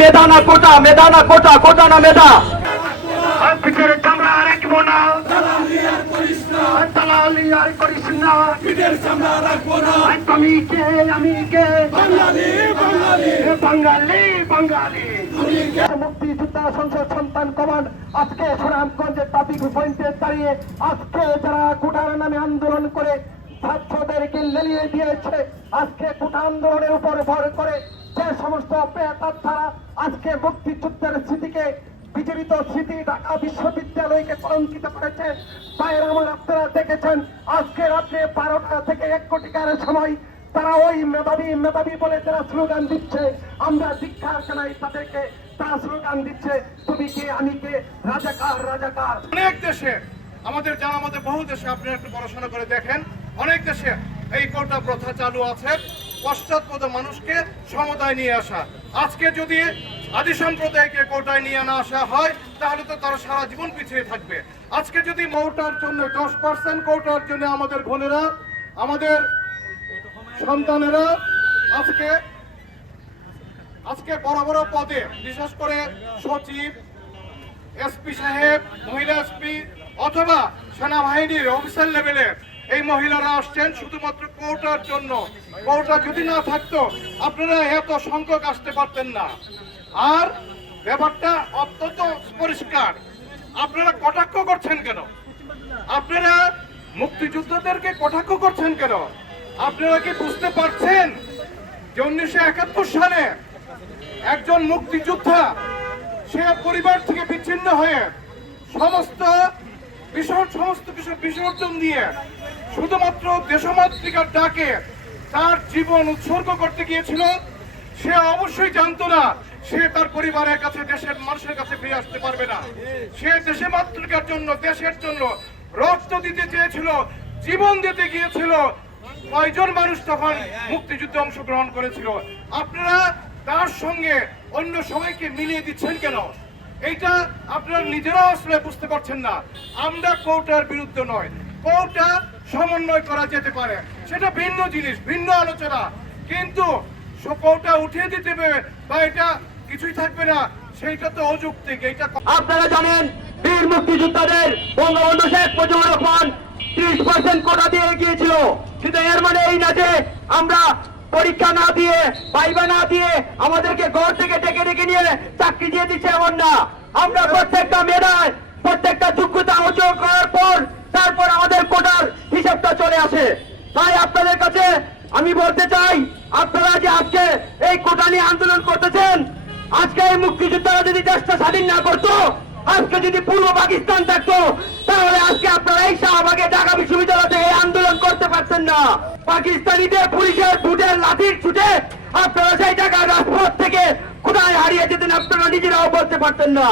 মেধা না কোটা মেধা না কোটা কোটা না। মেধা মুক্তিযোদ্ধা সংসদ সন্তান আজকে দাঁড়িয়ে আজকে যারা কোটার নামে আন্দোলন করে, ছাত্রদেরকে লেলিয়ে দিয়েছে, আজকে কোটা আন্দোলনের উপর ভর করে যে সমস্ত প্রেতাত্মারা আজকে মুক্তিযুদ্ধের স্মৃতিকে বিচরিত স্মৃতি ঢাকা বিশ্ববিদ্যালয়কে কলঙ্কিত করেছে বাইরে আমার আপনারা দেখেছেন, আজকে রাত্রে বারোটা থেকে এক কোটিকার সময় তারা ওই মেধাবী মেধাবী বলে তারা স্লোগান দিচ্ছে, আমরা দীক্ষার জানাই তাদেরকে তারা স্লোগান দিচ্ছে, তুমি কে, আমি কে রাজাকার রাজাকার অনেক দেশে, আমাদের জানা মতে বহু দেশে, আপনি একটু পড়াশোনা করে দেখেন, অনেক দেশে এই কোটা প্রথা চালু আছে। পশ্চাৎপদ মানুষকে সমতায় নিয়ে আসা। আজকে যদি আদি সম্প্রদায়কে কোটায় নিয়ে না আসা হয়, তাহলে তো তারা সারা জীবন পিছিয়ে থাকবে। আজকে যদি মৌটার জন্য দশ পার্সেন্ট কোটার জন্য আমাদের বোনেরা, আমাদের সন্তানেরা আজকে আজকে বড় বড় পদে, বিশেষ করে সচিব, এসপি সাহেব, মহিলা এসপি অথবা সেনাবাহিনীর অফিসার লেভেলে এই মহিলারা আসছেন শুধুমাত্র কোর্টার জন্য। কোর্টা যদি না থাকতো, আপনারা এত সংখ্যক আসতে পারতেন না। আর ব্যাপারটা অত্যন্ত পরিষ্কার। আপনারা কটাক্ষ করছেন কেন? আপনারা মুক্তিযোদ্ধাদেরকে কটাক্ষ করছেন কেন? আপনারা কি বুঝতে পারছেন যে উনিশশো একাত্তর সালে একজন মুক্তিযোদ্ধা, সে পরিবার থেকে বিচ্ছিন্ন হয়ে সমস্ত বিসর্জন সমস্ত কিছু বিসর্জন দিয়ে শুধুমাত্র দেশমাতৃকার ডাকে তার জীবন উৎসর্গ করতে গিয়েছিল, সে অবশ্যই জানতো না সে তার পরিবারের কাছে, দেশের মানুষের কাছে ফিরে আসতে পারবে না। সে দেশে মাতৃকার জন্য, দেশের জন্য রক্ত দিতে চেয়েছিল, জীবন দিতে গিয়েছিল। কয়জন মানুষ তখন মুক্তিযুদ্ধে অংশগ্রহণ করেছিল? আপনারা তার সঙ্গে অন্য সবাইকে মিলিয়ে দিচ্ছেন কেন? এইটা আপনারা নিজেরাও আসলে বুঝতে পারছেন না। আমরা কোটার বিরুদ্ধে নয়, কোটা সমন্বয় করা যেতে পারে। সেটা ভিন্ন জিনিস, ভিন্ন আলোচনা। কিন্তু কোটা উঠিয়ে দিতে হবে বা এটা কিছুই থাকবে না, সেইটা তো অযৌক্তিক, এইটা আপনারা জানেন, বীর মুক্তিযোদ্ধাদের বঙ্গবন্ধু শেখ মুজিবুর রহমান ত্রিশ পার্সেন্ট কোটা দিয়ে গিয়েছিল কিন্তু এর মানে এই না যে আমরা পরীক্ষা না দিয়ে পাইবা না দিয়ে আমাদেরকে ঘর থেকে ডেকে ডেকে নিয়ে চাকরি দিয়ে দিচ্ছে এমন না। আমরা প্রত্যেকটা মেধায়, প্রত্যেকটা যোগ্যতা অর্জন করার পর তারপর আমাদের কোটার হিসাবটা চলে আসে। তাই আপনাদের কাছে আমি বলতে চাই, আপনারা যে আজকে এই কোটা নিয়ে আন্দোলন করতেছেন, আজকে এই মুক্তিযোদ্ধারা যদি দেশটা স্বাধীন না করতো, আজকে যদি পূর্ব পাকিস্তান থাকতো, তাহলে আজকে আপনারা এই শাহবাগে পারতেন না। পাকিস্তানিদের পুলিশের বুটের লাঠির ছুটে আপনারা সেই টাকা রাজপথ থেকে কোথায় হারিয়ে যেতেন, আপনারা নিজেরাও বলতে পারতেন না।